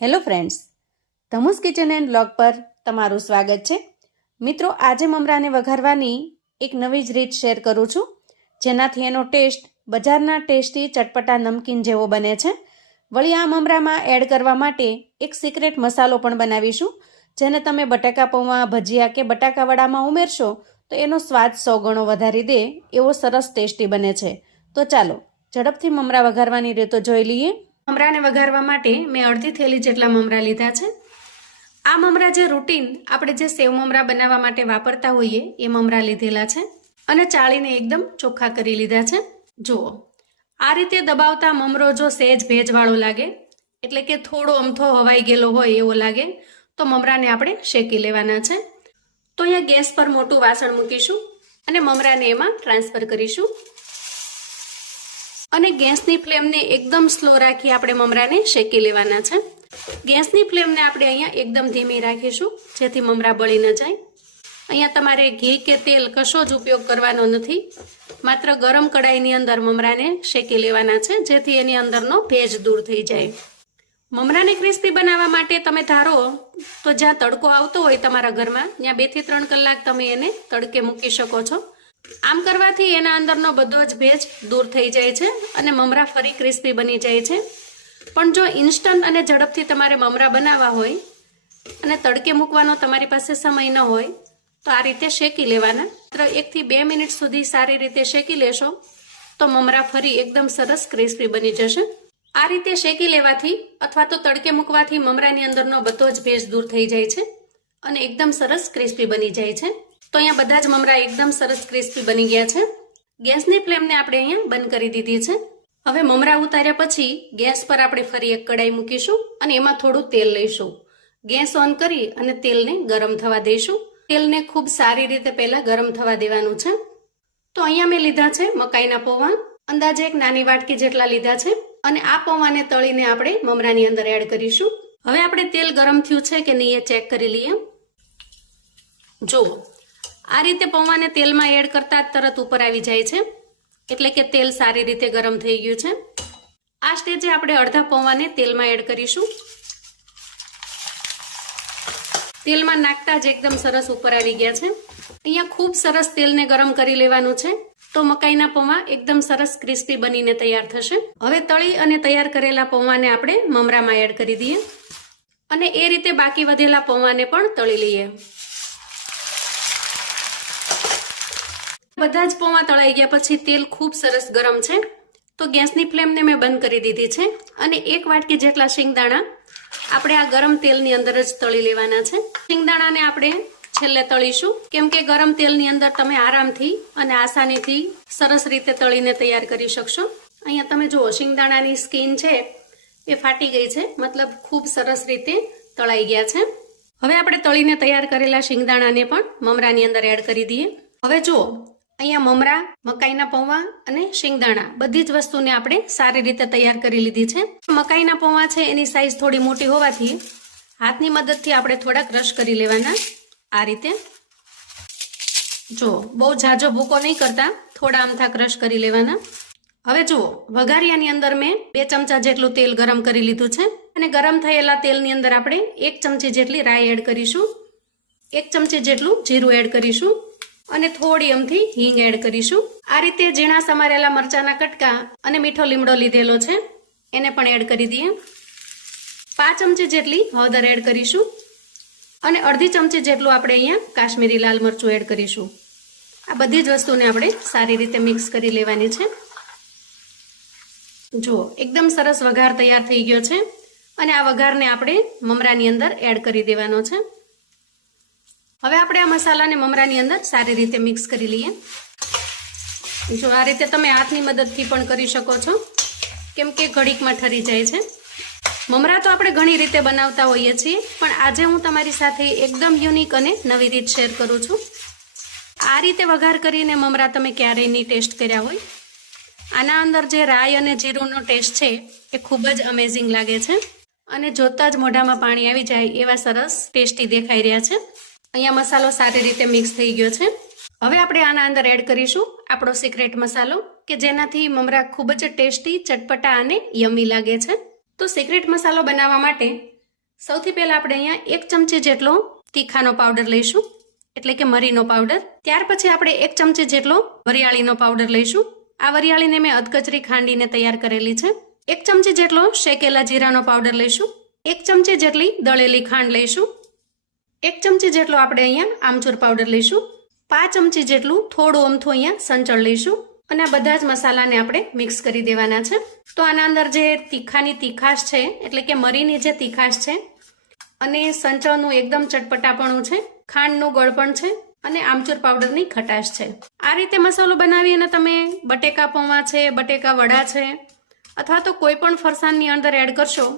Hello friends, ધમુસ kitchen and blog પર તમારું સ્વાગત છે. મિત્રો, આજે મમરાને વઘારવાની એક નવી જ રીત શેર કરું છું, જેનાથી એનો ટેસ્ટ બજારના ટેસ્ટી ચટપટા નમકીન જેવો બને છે. વળી આ મમરામાં એડ કરવા માટે એક સિક્રેટ મસાલો પણ બનાવીશું, જેને તમે બટાકા પૌવા, ભજીયા કે બટાકાવડામાં ઉમેરશો તો એનો સ્વાદ 100 ગણો વધારી દે એવો સરસ ટેસ્ટી બને છે. તો ચાલો ઝડપથી મમરા વઘારવાની રીતો જોઈ લઈએ. મમરાને વઘારવા માટે મેં અડધી થેલી જેટલા મમરા લીધા છે. આ મમરા જે રૂટીન આપણે જે સેવ મમરા બનાવવા માટે વાપરતા હોઈએ એ મમરા લીધેલા છે અને ચાળીને એકદમ ચોખ્ખા કરી લીધા છે. જુઓ, આ રીતે દબાવતા મમરો જો સહેજ ભેજવાળો લાગે, એટલે કે થોડો અમથો હવાઈ ગયેલો હોય એવો લાગે, તો મમરાને આપણે શેકી લેવાના છે. તો અહીંયા ગેસ પર મોટું વાસણ મૂકીશું અને મમરાને એમાં ટ્રાન્સફર કરીશું અને ગેસની ફ્લેમને એકદમ સ્લો રાખી આપણે મમરાને શેકી લેવાના છે. ગેસની ફ્લેમને આપણે અહીંયા એકદમ ધીમી રાખીશું, જેથી મમરા બળી ન જાય. અહીંયા તમારે ઘી કે તેલ કશો જ ઉપયોગ કરવાનો નથી, માત્ર ગરમ કડાઈની અંદર મમરાને શેકી લેવાના છે, જેથી એની અંદરનો ભેજ દૂર થઈ જાય. મમરાને ક્રિસ્પી બનાવવા માટે તમે ધારો તો જ્યાં તડકો આવતો હોય તમારા ઘરમાં, ત્યાં 2 થી 3 કલાક તમે એને તડકે મૂકી શકો છો. આમ કરવાથી એના અંદરનો બધો જ ભેજ દૂર થઈ જાય છે અને મમરા ફરી ક્રિસ્પી બની જાય છે. પણ જો ઇન્સ્ટન્ટ અને ઝડપથી તમારે મમરા બનાવવા હોય અને તડકે મૂકવાનો તમારી પાસે સમય ન હોય, તો આ રીતે શેકી લેવાના. માત્ર 1 થી 2 મિનિટ સુધી સારી રીતે શેકી લેશો તો મમરા ફરી એકદમ સરસ ક્રિસ્પી બની જશે. આ રીતે શેકી લેવાથી અથવા તો તડકે મૂકવાથી મમરાની અંદરનો બધો જ ભેજ દૂર થઈ જાય છે અને એકદમ સરસ ક્રિસ્પી બની જાય છે. તો અહીંયા બધા જ મમરા એકદમ સરસ ક્રિસ્પી બની ગયા છે. ગેસની ફ્લેમને આપણે અહીંયા બંધ કરી દીધી છે. હવે મમરા ઉતાર્યા પછી ગેસ પર આપણે ફરી એક કડાઈ મૂકીશું અને એમાં થોડું તેલ લઈશું. ગેસ ઓન કરી અને તેલને ગરમ થવા દઈશું. તેલને ખૂબ સારી રીતે પહેલા ગરમ થવા દેવાનું છે. તો અહીંયા મેં લીધા છે મકાઈના પૌવા, અંદાજે એક નાની વાટકી જેટલા લીધા છે અને આ પૌવાને તળીને આપણે મમરાની અંદર એડ કરીશું. હવે આપણે તેલ ગરમ થયું છે કે નહીં એ ચેક કરી લઈએ. જુઓ, આ રીતે પૌવાને તેલમાં એડ કરતા જ તરત ઉપર આવી જાય છે, એટલે કે તેલ સારી રીતે ગરમ થઈ ગયું છે. આ સ્ટેજે આપણે અડધા પૌવાને તેલમાં એડ કરીશું. તેલમાં નાખતા જ એકદમ સરસ ઉપર આવી ગયા છે. અહીંયા ખૂબ સરસ તેલને ગરમ કરી લેવાનું છે, તો મકાઈના પૌવા એકદમ સરસ ક્રિસ્પી બનીને તૈયાર થશે. હવે તળી અને તૈયાર કરેલા પૌવાને આપણે મમરામાં એડ કરી દઈએ અને એ રીતે બાકી વધેલા પૌવાને પણ તળી લઈએ. બધા જ પૌવા તળાઈ ગયા પછી તેલ ખૂબ સરસ ગરમ છે, તો ગેસની ફ્લેમને મેં બંધ કરી દીધી છે અને 1 વાટકી જેટલા શિંગદાણા આપણે આ ગરમ તેલની અંદર જ તળી લેવાના છે. શિંગદાણાને આપણે છેલ્લે તળીશું, કેમ કે ગરમ તેલની અંદર તમે આરામથી અને આસાનીથી સરસ રીતે તળીને તૈયાર કરી શકશો. અહીંયા તમે જુઓ, શિંગદાણાની સ્કીન છે એ ફાટી ગઈ છે, મતલબ ખૂબ સરસ રીતે તળાઈ ગયા છે. હવે આપણે તળીને તૈયાર કરેલા શિંગદાણાને પણ મમરાની અંદર એડ કરી દઈએ. હવે જુઓ, અહીંયા મમરા, મકાઈના પૌવા અને શિંગદાણા બધી જ વસ્તુને આપણે સારી રીતે તૈયાર કરી લીધી છે. મકાઈના પૌવા છે એની સાઈઝ થોડી મોટી હોવાથી હાથની મદદથી આપણે થોડા ક્રશ કરી લેવાના. આ રીતે જુઓ, બહુ ઝાઝો ભૂકો નહીં કરતા, થોડા અમથા ક્રશ કરી લેવાના. હવે જુઓ, વઘારિયાની અંદર મેં 2 ચમચા જેટલું તેલ ગરમ કરી લીધું છે અને ગરમ થયેલા તેલની અંદર આપણે 1 ચમચી જેટલી રાઈ એડ કરીશું, 1 ચમચી જેટલું જીરું એડ કરીશું અને થોડી અમથી હિંગ એડ કરીશું. આ રીતે ઝીણા સમારેલા મરચાના કટકા અને મીઠો લીમડો લીધેલો છે એને પણ એડ કરી દઈએ. 5 ચમચી જેટલી હળદર એડ કરીશું અને અડધી ચમચી જેટલું આપણે અહીંયા કાશ્મીરી લાલ મરચું એડ કરીશું. આ બધી જ વસ્તુને આપણે સારી રીતે મિક્સ કરી લેવાની છે. જુઓ, એકદમ સરસ વઘાર તૈયાર થઈ ગયો છે અને આ વઘારને આપણે મમરાની અંદર એડ કરી દેવાનો છે. હવે આપણે આ મસાલાને મમરાની અંદર સારી રીતે મિક્સ કરી લઈએ. જો આ રીતે તમે હાથની મદદથી પણ કરી શકો છો, કેમ કે ઘડીકમાં ઠરી જાય છે. મમરા તો આપણે ઘણી રીતે બનાવતા હોઈએ છીએ, પણ આજે હું તમારી સાથે એકદમ યુનિક અને નવી રીત શેર કરું છું. આ રીતે વઘાર કરીને મમરા તમે ક્યારેય નહીં ટેસ્ટ કર્યા હોય. આના અંદર જે રાઈ અને જીરુંનો ટેસ્ટ છે એ ખૂબ જ અમેઝિંગ લાગે છે અને જોતાં જ મોઢામાં પાણી આવી જાય એવા સરસ ટેસ્ટી દેખાઈ રહ્યા છે. અહીંયા મસાલો સારી રીતે મિક્સ થઈ ગયો છે. હવે આપણે આના અંદર એડ કરીશું આપણો સિક્રેટ મસાલો, કે જેનાથી મમરા ખૂબ જ ટેસ્ટી, ચટપટા અને યમી લાગે છે. તો સિક્રેટ મસાલો બનાવવા માટે સૌથી પહેલા આપણે અહીંયા 1 ચમચી જેટલો તીખાનો પાવડર લઈશું, એટલે કે મરીનો પાવડર. ત્યાર પછી આપણે 1 ચમચી જેટલો વરિયાળીનો પાવડર લઈશું. આ વરિયાળીને મેં અધકચરી ખાંડીને તૈયાર કરેલી છે. 1 ચમચી જેટલો શેકેલા જીરાનો પાવડર લઈશું. 1 ચમચી જેટલી દળેલી ખાંડ લઈશું. 1 ચમચી જેટલો આપણે અહીંયા આમચૂર પાવડર લઈશું. 5 ચમચી જેટલું થોડું અમથું અહીંયા સંચળ લઈશું. અને આ બધા જ મસાલાને આપણે મિક્સ કરી દેવાના છે. તો આના અંદર જે તીખાની તીખાશ છે, એટલે કે મરીની જે તીખાશ છે અને સંચળનું એકદમ ચટપટાપણું છે, ખાંડનું ગળપણ છે અને આમચૂર પાવડરની ખટાશ છે. આ રીતે મસાલો બનાવી અને તમે બટેકા પૌવા છે, બટેકા વડા છે અથવા તો કોઈ પણ ફરસાણની અંદર એડ કરશો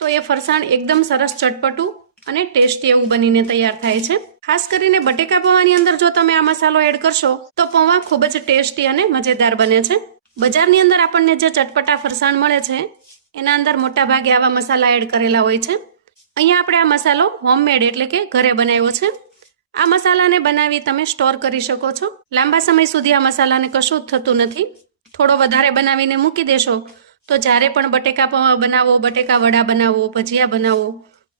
તો એ ફરસાણ એકદમ સરસ ચટપટું અને ટેસ્ટી એવું બનીને તૈયાર થાય છે. ખાસ કરીને બટેકા પૌવાની અંદર જો તમે આ મસાલો એડ કરશો તો પૌવા ખૂબ જ ટેસ્ટી અને મજેદાર બને છે. બજારની અંદર આપણને જે ચટપટા ફરસાણ મળે છે એના અંદર મોટા ભાગે આવા મસાલા એડ કરેલા હોય છે. અહીંયા આપણે આ મસાલો હોમમેડ એટલે કે ઘરે બનાવ્યો છે. આ મસાલાને બનાવી તમે સ્ટોર કરી શકો છો. લાંબા સમય સુધી આ મસાલાને કશું જ થતું નથી. થોડો વધારે બનાવીને મૂકી દેશો તો જ્યારે પણ બટેકા પૌવા બનાવો, બટેકા વડા બનાવો, ભજીયા બનાવો,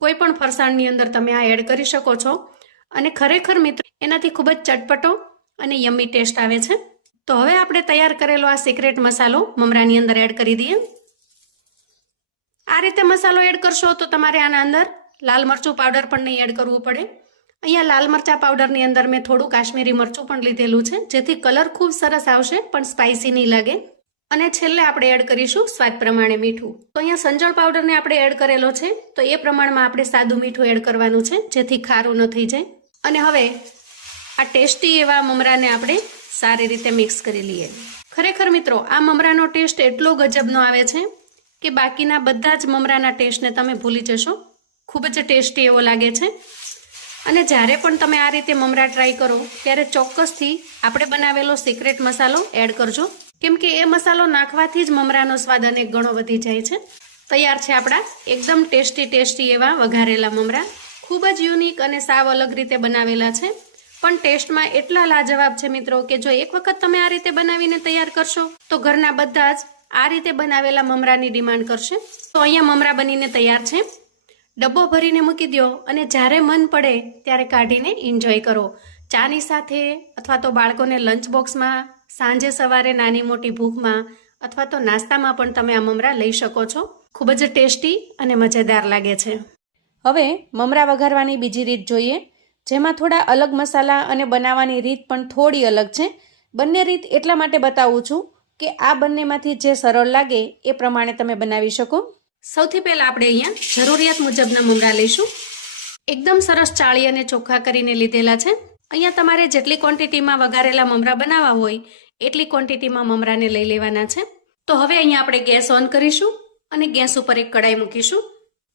કોઈ પણ ફરસાણની અંદર તમે આ એડ કરી શકો છો અને ખરેખર મિત્રો એનાથી ખૂબ જ ચટપટો અને યમ્મી ટેસ્ટ આવે છે. તો હવે આપણે તૈયાર કરેલો આ સિક્રેટ મસાલો મમરાની અંદર એડ કરી દઈએ. આ રીતે મસાલો એડ કરશો તો તમારે આના અંદર લાલ મરચું પાવડર પણ નહીં એડ કરવું પડે. અહીંયા લાલ મરચા પાવડરની અંદર મેં થોડું કાશ્મીરી મરચું પણ લીધેલું છે, જેથી કલર ખૂબ સરસ આવશે પણ સ્પાઇસી નહીં લાગે. અને છેલ્લે આપણે એડ કરીશું સ્વાદ પ્રમાણે મીઠું. તો અહીંયા સંચળ પાવડરને આપણે એડ કરેલો છે તો એ પ્રમાણમાં આપણે સાદું મીઠું એડ કરવાનું છે, જેથી ખારું ન થઈ જાય. અને હવે આ ટેસ્ટી એવા મમરાને આપણે સારી રીતે મિક્સ કરી લઈએ. ખરેખર મિત્રો આ મમરાનો ટેસ્ટ એટલો ગજબનો આવે છે કે બાકીના બધા જ મમરાના ટેસ્ટને તમે ભૂલી જશો. ખૂબ જ ટેસ્ટી એવો લાગે છે. અને જ્યારે પણ તમે આ રીતે મમરા ટ્રાય કરો ત્યારે ચોક્કસથી આપણે બનાવેલો સિક્રેટ મસાલો એડ કરજો, કેમ કે એ મસાલો નાખવાથી જ મમરાનો સ્વાદ અનેક ગણો વધી જાય છે. તૈયાર છે આપણા એકદમ ટેસ્ટી એવા વઘારેલા મમરા. ખૂબ જ યુનિક અને સાવ અલગ રીતે બનાવેલા છે, પણ ટેસ્ટમાં એટલા લાજવાબ છે મિત્રો કે જો એક વખત તમે આ રીતે બનાવીને તૈયાર કરશો તો ઘરના બધા જ આ રીતે બનાવેલા મમરાની ડિમાન્ડ કરશે. તો અહીંયા મમરા બનીને તૈયાર છે. ડબ્બો ભરીને મૂકી દો અને જ્યારે મન પડે ત્યારે કાઢીને એન્જોય કરો. ચાની સાથે અથવા તો બાળકોને લંચ બોક્સમાં, સાંજે સવારે નાની મોટી ભૂખમાં અથવા તો નાસ્તામાં પણ તમે આ મમરા લઈ શકો છો. ખૂબ જ ટેસ્ટી અને મજેદાર લાગે છે. હવે મમરા વઘારવાની બીજી રીત જોઈએ, જેમાં થોડા અલગ મસાલા અને બનાવવાની રીત પણ થોડી અલગ છે. બંને રીત એટલા માટે બતાવું છું કે આ બંનેમાંથી જે સરળ લાગે એ પ્રમાણે તમે બનાવી શકો. સૌથી પહેલા આપણે અહીંયા જરૂરિયાત મુજબના મમરા લઈશું. એકદમ સરસ ચાળી અને ચોખ્ખા કરીને લીધેલા છે. અહીંયા તમારે જેટલી ક્વોન્ટિટીમાં વઘારેલા મમરા બનાવવા હોય એટલી ક્વોન્ટિટીમાં મમરાને લઈ લેવાના છે. તો હવે અહીંયા આપણે ગેસ ઓન કરીશું અને ગેસ ઉપર એક કડાઈ મૂકીશું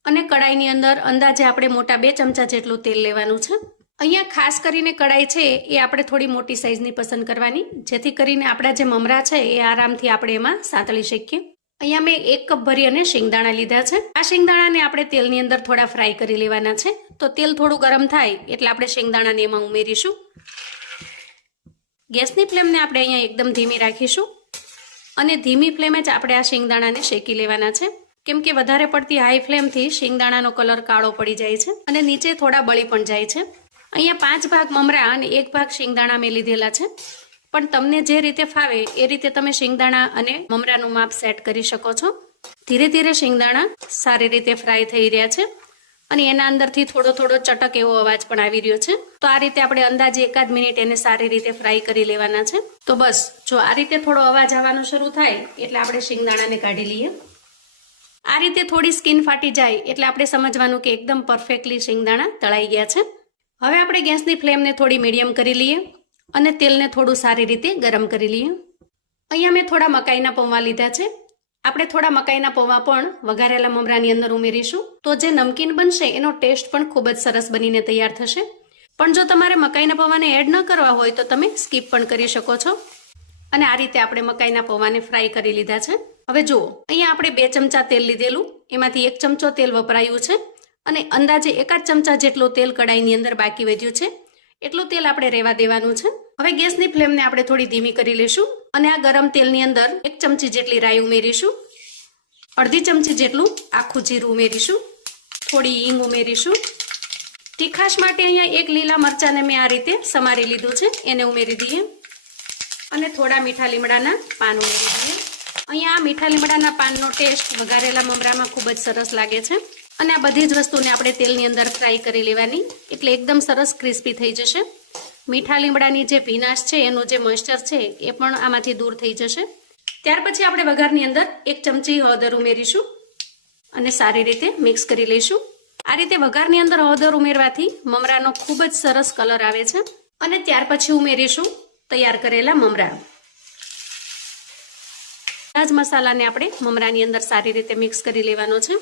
અને કડાઈની અંદર અંદાજે આપણે મોટા 2 ચમચા જેટલું તેલ લેવાનું છે. અહીંયા ખાસ કરીને કડાઈ છે એ આપણે થોડી મોટી સાઈઝની પસંદ કરવાની, જેથી કરીને આપણા જે મમરા છે એ આરામથી આપણે એમાં સાંતળી શકીએ. અહીંયા મેં 1 કપ ભરી અને શિંગદાણા લીધા છે. આ શિંગદાણાને આપણે તેલની અંદર થોડા ફ્રાય કરી લેવાના છે. તો તેલ થોડું ગરમ થાય એટલે આપણે શિંગદાણાને એમાં ઉમેરીશું. ગેસની ફ્લેમને આપણે અહીંયા એકદમ ધીમી રાખીશું અને ધીમી ફ્લેમે જ આપણે આ શિંગદાણાને શેકી લેવાના છે, કેમ કે વધારે પડતી હાઈ ફ્લેમથી શિંગદાણાનો કલર કાળો પડી જાય છે અને નીચે થોડા બળી પણ જાય છે. અહીંયા 5 ભાગ મમરા અને 1 ભાગ શિંગદાણા મેં લીધેલા છે, પણ તમને જે રીતે ફાવે એ રીતે તમે શિંગદાણા અને મમરાનું માપ સેટ કરી શકો છો. ધીરે ધીરે શિંગદાણા સારી રીતે ફ્રાય થઈ રહ્યા છે અને એના અંદરથી થોડો ચટક એવો અવાજ પણ આવી રહ્યો છે. તો આ રીતે આપણે અંદાજે 1 મિનિટ એને સારી રીતે ફ્રાય કરી લેવાના છે. તો બસ જો આ રીતે થોડો અવાજ આવવાનો શરૂ થાય એટલે આપણે શિંગદાણાને કાઢી લઈએ. આ રીતે થોડી સ્કિન ફાટી જાય એટલે આપણે સમજવાનું કે એકદમ પરફેક્ટલી શિંગદાણા તળાઈ ગયા છે. હવે આપણે ગેસની ફ્લેમને થોડી મીડિયમ કરી લઈએ અને તેલને થોડું સારી રીતે ગરમ કરી લઈએ. અહીંયા મેં થોડા મકાઈના પૌવા લીધા છે. આપણે થોડા મકાઈના પૌવા પણ વઘારેલા મમરાની અંદર ઉમેરીશું તો જે નમકીન બનશે એનો ટેસ્ટ પણ ખૂબ જ સરસ બનીને તૈયાર થશે. પણ જો તમારે મકાઈના પૌવાને એડ ન કરવા હોય તો તમે સ્કીપ પણ કરી શકો છો. અને આ રીતે આપણે મકાઈના પૌવાને ફ્રાય કરી લીધા છે. હવે જુઓ, અહીંયા આપણે 2 ચમચા તેલ લીધેલું, એમાંથી 1 ચમચો તેલ વપરાયું છે અને અંદાજે 1 ચમચા જેટલું તેલ કડાઈની અંદર બાકી વધ્યું છે. એટલું તેલ આપણે રહેવા દેવાનું છે. હવે ગેસની ફ્લેમને આપણે થોડી ધીમી કરી લઈશું અને આ ગરમ તેલની અંદર 1 ચમચી જેટલી રાઈ ઉમેરીશું, અડધી ચમચી જેટલું આખું જીરું ઉમેરીશું, થોડી હિંગ ઉમેરીશું. તીખાશ માટે અહીંયા એક લીલા મરચાંને મેં આ રીતે સમારી લીધું છે, એને ઉમેરી દઈએ. અને થોડા મીઠા લીમડાના પાન ઉમેરી દઈએ. અહીંયા આ મીઠા લીમડાના પાનનો ટેસ્ટ વઘારેલા મમરામાં ખૂબ જ સરસ લાગે છે. અને આ બધી જ વસ્તુને આપણે તેલની અંદર ફ્રાય કરી લેવાની, એટલે એકદમ સરસ ક્રિસ્પી થઈ જશે. મીઠા લીમડાની જે ભીનાશ છે, એનું જે મોઇસ્ચર છે એ પણ આમાંથી દૂર થઈ જશે. ત્યાર પછી આપણે વઘારની અંદર 1 ચમચી હળદર ઉમેરીશું અને સારી રીતે મિક્સ કરી લઈશું. આ રીતે વઘારની અંદર હળદર ઉમેરવાથી મમરાનો ખૂબ જ સરસ કલર આવે છે. અને ત્યાર પછી ઉમેરીશું તૈયાર કરેલા મમરા. આ જ મસાલાને આપણે મમરાની અંદર સારી રીતે મિક્સ કરી લેવાનો છે.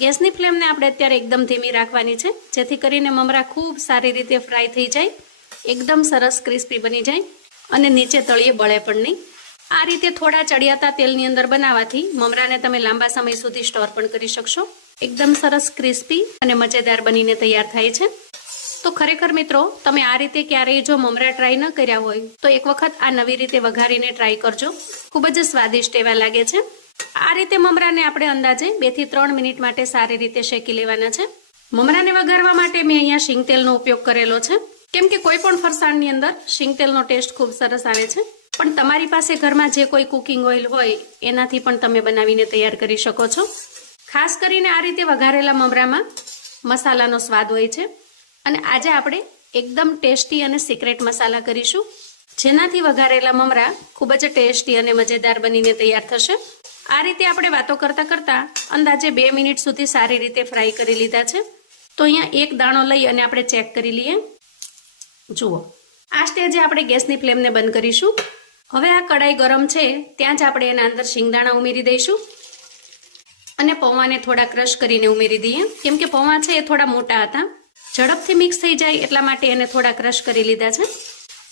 ગેસની ફ્લેમને આપણે અત્યારે એકદમ ધીમી રાખવાની છે, જેથી કરીને મમરા ખૂબ સારી રીતે ફ્રાય થઈ જાય, એકદમ સરસ ક્રિસ્પી બની જાય અને નીચે તળિયે બળે પણ નહીં. આ રીતે થોડા ચડિયાતા તેલની અંદર બનાવવાથી મમરાને તમે લાંબા સમય સુધી સ્ટોર પણ કરી શકશો. એકદમ સરસ ક્રિસ્પી અને મજેદાર બનીને તૈયાર થાય છે. તો ખરેખર મિત્રો, તમે આ રીતે ક્યારેય જો મમરા ટ્રાય ન કર્યા હોય તો એક વખત આ નવી રીતે વઘારીને ટ્રાય કરજો. ખૂબ જ સ્વાદિષ્ટ એવા લાગે છે. આ રીતે મમરાને આપણે અંદાજે 2 થી 3 મિનિટ માટે સારી રીતે શેકી લેવાના છે. મમરાને વઘારવા માટે મેં અહીંયા શીંગ તેલનો ઉપયોગ કરેલો છે, કેમ કે કોઈ પણ ફરસાણની અંદર શીંગ તેલનો ટેસ્ટ ખૂબ સરસ આવે છે. પણ તમારી પાસે ઘરમાં જે કોઈ કુકિંગ ઓઇલ હોય એનાથી પણ તમે બનાવીને તૈયાર કરી શકો છો. ખાસ કરીને આ રીતે વઘારેલા મમરામાં મસાલાનો સ્વાદ હોય છે. અને આજે આપણે એકદમ ટેસ્ટી અને સિક્રેટ મસાલા કરીશું, જેનાથી વઘારેલા મમરા ખૂબ જ ટેસ્ટી અને મજેદાર બનીને તૈયાર થશે. આ રીતે આપણે વાતો કરતા કરતા અંદાજે 2 મિનિટ સુધી સારી રીતે ફ્રાય કરી લીધા છે. તો અહીંયા એક દાણો લઈ અને આપણે ચેક કરી લઈએ. જુઓ, આ સ્ટેજે આપણે ગેસની ફ્લેમને બંધ કરીશું. હવે આ કડાઈ ગરમ છે ત્યાં જ આપણે એના અંદર શિંગદાણા ઉમેરી દઈશું અને પૌવાને થોડા ક્રશ કરીને ઉમેરી દઈએ, કેમ કે પૌવા છે એ થોડા મોટા હતા. ઝડપથી મિક્સ થઈ જાય એટલા માટે એને થોડા ક્રશ કરી લીધા છે.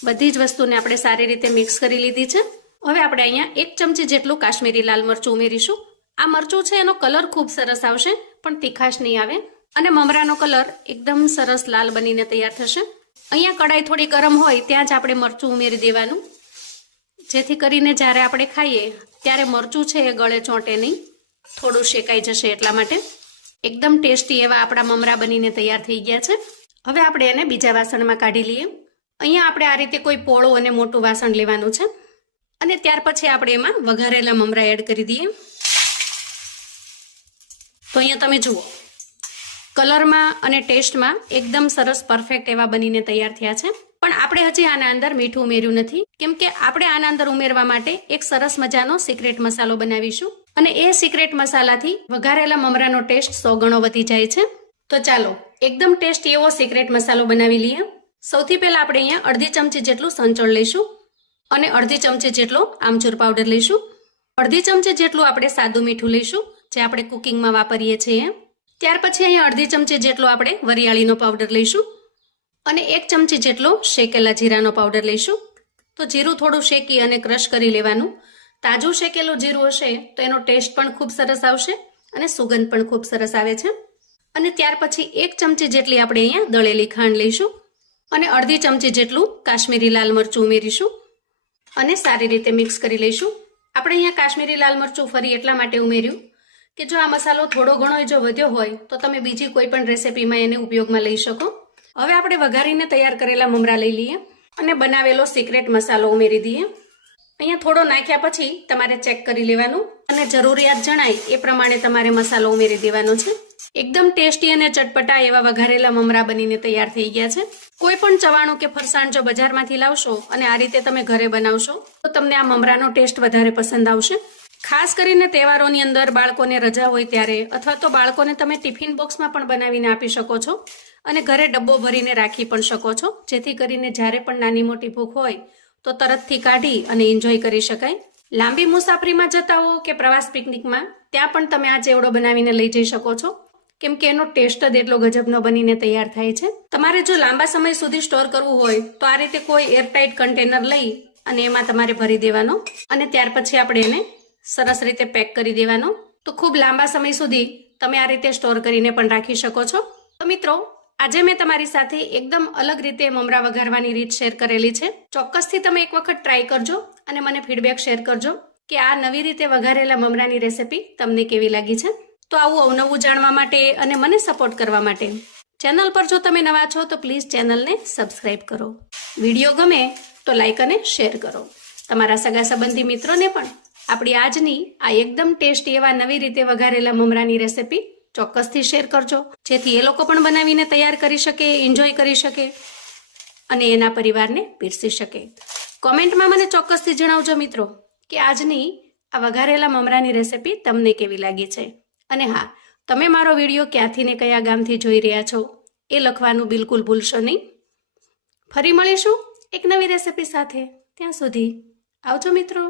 બધી જ વસ્તુને આપણે સારી રીતે મિક્સ કરી લીધી છે. હવે આપણે અહીંયા 1 ચમચી જેટલું કાશ્મીરી લાલ મરચું ઉમેરીશું. આ મરચું છે એનો કલર ખૂબ સરસ આવશે, પણ તીખાશ નહીં આવે અને મમરાનો કલર એકદમ સરસ લાલ બનીને તૈયાર થશે. અહીંયા કડાઈ થોડી ગરમ હોય ત્યાં જ આપણે મરચું ઉમેરી દેવાનું, જેથી કરીને જ્યારે આપણે ખાઈએ ત્યારે મરચું છે એ ગળે ચોંટે નહીં, થોડું શેકાઈ જશે એટલા માટે. એકદમ ટેસ્ટી એવા આપણા મમરા બનીને તૈયાર થઈ ગયા છે. હવે આપણે એને બીજા વાસણમાં કાઢી લઈએ. અહીંયા આપણે આ રીતે કોઈ પોળું અને મોટું વાસણ લેવાનું છે અને ત્યાર પછી આપણે એમાં વઘારેલા મમરા એડ કરી દઈએ. તો અહીંયા તમે જુઓ, કલરમાં અને ટેસ્ટમાં એકદમ સરસ પરફેક્ટ એવા બનીને તૈયાર થયા છે. પણ આપણે હજી આના અંદર મીઠું ઉમેર્યું નથી, કેમ કે આપણે આના અંદર ઉમેરવા માટે એક સરસ મજાનો સિક્રેટ મસાલો બનાવીશું અને એ સિક્રેટ મસાલાથી વઘારેલા મમરાનો ટેસ્ટ 100 ગણો વધી જાય છે. તો ચાલો એકદમ ટેસ્ટી એવો સિક્રેટ મસાલો બનાવી લઈએ. સૌથી પહેલા આપણે અહીંયા 1/2 ચમચી જેટલું સંચળ લઈશું અને 1/2 ચમચી જેટલો આમચૂર પાવડર લઈશું. 1/2 ચમચી જેટલું આપણે સાદું મીઠું લઈશું, જે આપણે કુકિંગમાં વાપરીએ છીએ. ત્યાર પછી અહીંયા 1/2 ચમચી જેટલો આપણે વરિયાળીનો પાવડર લઈશું અને 1 ચમચી જેટલો શેકેલા જીરાનો પાવડર લઈશું. તો જીરું થોડું શેકી અને ક્રશ કરી લેવાનું. તાજું શેકેલું જીરું હશે તો એનો ટેસ્ટ પણ ખૂબ સરસ આવશે અને સુગંધ પણ ખૂબ સરસ આવે છે. અને ત્યાર પછી 1 ચમચી જેટલી આપણે અહીંયા દળેલી ખાંડ લઈશું અને 1/2 ચમચી જેટલું કાશ્મીરી લાલ મરચું ઉમેરીશું અને સારી રીતે મિક્સ કરી લઈશું. આપણે અહીંયા કાશ્મીરી લાલ મરચું ફરી એટલા માટે ઉમેર્યું કે જો આ મસાલો થોડો ઘણો જો વધ્યો હોય તો તમે બીજી કોઈ પણ રેસિપીમાં એને ઉપયોગમાં લઈ શકો. હવે આપણે વઘારીને તૈયાર કરેલા મમરા લઈ લઈએ અને બનાવેલો સિક્રેટ મસાલો ઉમેરી દઈએ. અહીંયા થોડો નાખ્યા પછી તમારે ચેક કરી લેવાનું અને જરૂરિયાત જણાય એ પ્રમાણે તમારે મસાલો ઉમેરી દેવાનો છે. એકદમ ટેસ્ટી અને ચટપટા એવા વઘારેલા મમરા બનીને તૈયાર થઈ ગયા છે. કોઈ પણ ચવાણું કે ફરસાણ જો બજારમાંથી લાવશો અને આ રીતે તમે ઘરે બનાવશો તો તમને આ મમરાનો ટેસ્ટ વધારે પસંદ આવશે. ખાસ કરીને તહેવારોની અંદર બાળકોને રજા હોય ત્યારે, અથવા તો બાળકોને તમે ટિફિન બોક્સમાં પણ બનાવીને આપી શકો છો અને ઘરે ડબ્બો ભરીને રાખી પણ શકો છો, જેથી કરીને જ્યારે પણ નાની મોટી ભૂખ હોય તો તરતથી કાઢી અને એન્જોય કરી શકાય. લાંબી મુસાફરીમાં જતા હો કે પ્રવાસ પિકનિકમાં, ત્યાં પણ તમે આ ચેવડો બનાવીને લઈ જઈ શકો છો, કેમ કે એનો ટેસ્ટ જ એટલો ગજબનો બનીને તૈયાર થાય છે. તમારે જો લાંબા સમય સુધી સ્ટોર કરવું હોય તો આ રીતે કોઈ એરટાઇટ કન્ટેનર લઈ અને એમાં તમારે ભરી દેવાનો અને ત્યાર પછી આપણે એને સરસ રીતે પેક કરી દેવાનો. તો ખૂબ લાંબા સમય સુધી તમે આ રીતે સ્ટોર કરીને પણ રાખી શકો છો. તો મિત્રો, આજે મેં તમારી સાથે એકદમ અલગ રીતે મમરા વઘારવાની રીત શેર કરેલી છે. ચોક્કસથી તમે એક વખત ટ્રાય કરજો અને મને ફીડબેક શેર કરજો કે આ નવી રીતે વઘારેલા મમરાની રેસિપી તમને કેવી લાગી છે. તો આવું અવનવું જાણવા માટે અને મને સપોર્ટ કરવા માટે ચેનલ પર જો તમે નવા છો તો પ્લીઝ ચેનલને સબસ્ક્રાઇબ કરો. વિડીયો ગમે તો લાઈક અને શેર કરો. તમારા સગા સંબંધી મિત્રોને પણ આપણી આજની આ એકદમ ટેસ્ટી એવા નવી રીતે વઘારેલા મમરાની રેસિપી ચોક્કસથી શેર કરજો, જેથી એ લોકો પણ બનાવીને તૈયાર કરી શકે, એન્જોય કરી શકે અને એના પરિવારને પીરસી શકે. કોમેન્ટમાં મને ચોક્કસથી જણાવજો મિત્રો કે આજની આ વઘારેલા મમરાની રેસિપી તમને કેવી લાગી છે. અને હા, તમે મારો વિડીયો ક્યાંથી ને કયા ગામથી જોઈ રહ્યા છો એ લખવાનું બિલકુલ ભૂલશો નહીં. ફરી મળીશું એક નવી રેસિપી સાથે. ત્યાં સુધી આવજો મિત્રો.